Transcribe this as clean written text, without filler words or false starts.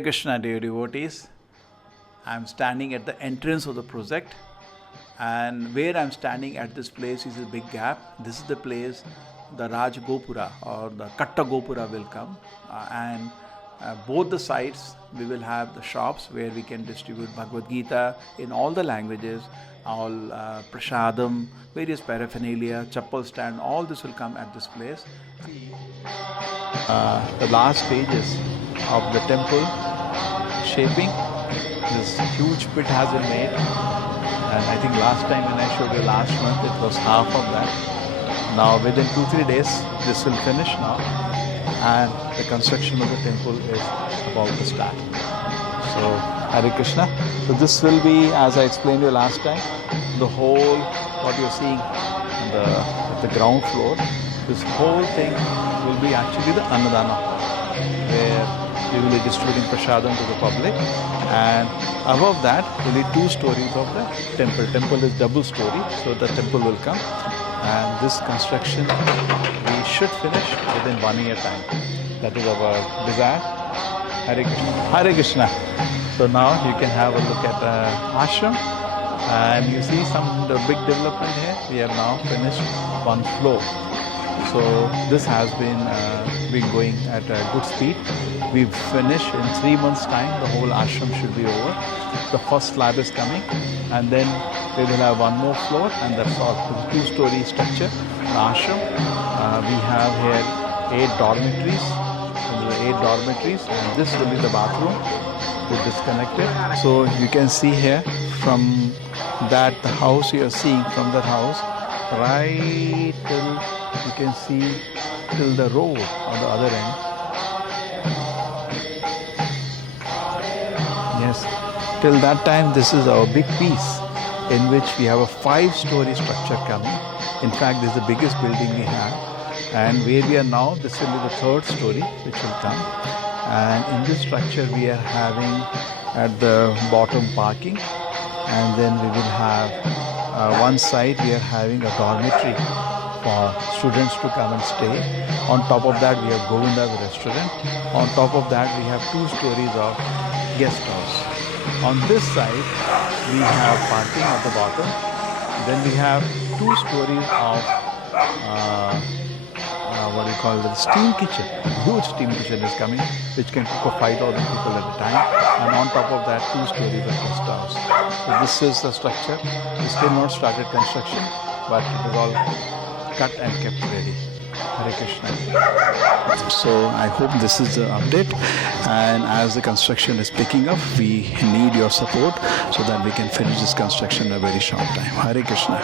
Krishna, dear devotees, I am standing at the entrance of the project, and where I am standing at this place is a big gap. This is the place the Raj Gopura or the Katta Gopura will come, and both the sides we will have the shops where we can distribute Bhagavad-gita in all the languages, all prasadam, various paraphernalia, chappal stand, all this will come at this place. The last stages of the temple shaping, this huge pit has been made, and I think last time when I showed you last month it was half of that. Now within 2-3 days this will finish now, and the construction of the temple is about to start. So Hare Krishna. So this will be, as I explained you last time, the whole what you're seeing on the ground floor, this whole thing will be actually the Annadana, where we will be distributing prasadam to the public, and above that will be 2 stories of the temple. Temple is double story, so the temple will come, and this construction we should finish within 1 year time. That is our desire. Hare Krishna. Hare Krishna. So now you can have a look at ashram, and you see the big development here. We have now finished 1 floor. So this has been going at a good speed. We've finished in 3 months' time. The whole ashram should be over. The first slab is coming, and then we will have 1 more floor, and that's all. 2-story structure. The ashram. We have here 8 dormitories. 8 dormitories, and this will be the bathroom. It's disconnected. So you can see here from the house you are seeing from that house right till you can see till the road on the other end. Yes, till that time this is our big piece in which we have a 5-story structure coming. In fact, this is the biggest building we have, and where we are now, this will be the 3rd story which will come. And in this structure we are having at the bottom parking, and then we will have one side we are having a dormitory for students to come and stay. On top of that we have Govinda's restaurant. On top of that we have 2 stories of guest house. On this side we have parking at the bottom. Then we have 2 stories of what we call the steam kitchen. A huge steam kitchen is coming, which can cook for 5,000 people at a time. And on top of that, 2 stories of guest house. So this is the structure. We still not started construction, but it is all cut and kept ready. Hare Krishna. So I hope this is the update, and as the construction is picking up, we need your support so that we can finish this construction in a very short time. Hare Krishna.